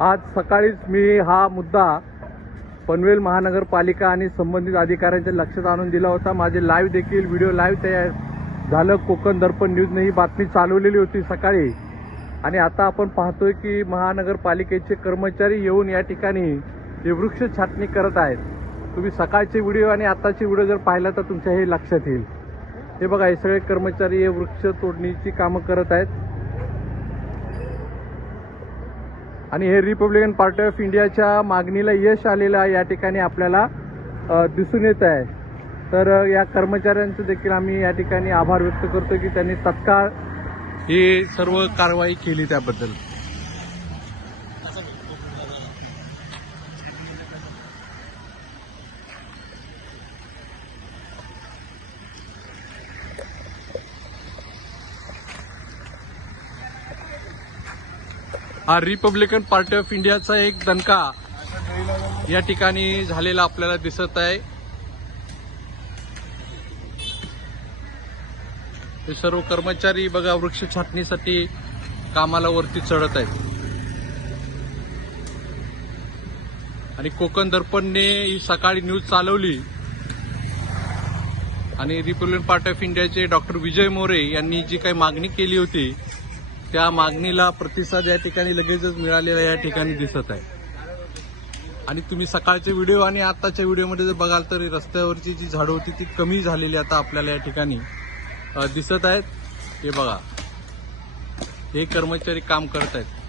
आज सकाळीच मी हा मुद्दा पनवेल महानगरपालिका आणि संबंधित अधिकाऱ्यांच्या लक्षात आणून दिला होता. माझे लाईव्ह देखील व्हिडिओ लाईव्ह तयार झालं. कोकण दर्पण न्यूजने ही बातमी चालवलेली होती सकाळी. आणि आता आपण पाहतोय की महानगरपालिकेचे कर्मचारी येऊन या ठिकाणी हे वृक्ष छाटणी करत आहेत. तुम्ही सकाळचे व्हिडिओ आणि आताचे व्हिडिओ जर पाहिला तर तुमच्या हे लक्षात येईल. हे बघा हे सगळे कर्मचारी हे वृक्ष तोडणीची कामं करत आहेत. आणि हे रिपब्लिकन पार्टी ऑफ इंडियाच्या मागणीला यश आलेलं या ठिकाणी आपल्याला दिसून येत आहे. तर या कर्मचाऱ्यांचं देखील आम्ही या ठिकाणी आभार व्यक्त करतो की त्यांनी तत्काळ ही सर्व कारवाई केली त्याबद्दल. हा रिपब्लिकन पार्टी ऑफ इंडियाचा एक दणका या ठिकाणी झालेला आपल्याला दिसत आहे. हे सर्व कर्मचारी बघा वृक्ष छाटणीसाठी कामाला वरती चढत आहेत. आणि कोकण दर्पणने ही सकाळी न्यूज चालवली. आणि रिपब्लिकन पार्टी ऑफ इंडियाचे डॉक्टर विजय मोरे यांनी जी काही मागणी केली होती त्या मागणीला प्रतिसाद या ठिकाणी लगेचच मिळालेला या ठिकाणी दिसत आहे. आणि तुम्ही सकाळचे व्हिडिओ आणि आत्ताच्या व्हिडिओमध्ये जर बघाल तर रस्त्यावरची जी झाडं होती ती कमी झालेली आता आपल्याला या ठिकाणी दिसत आहेत. हे बघा. हे कर्मचारी काम करत आहेत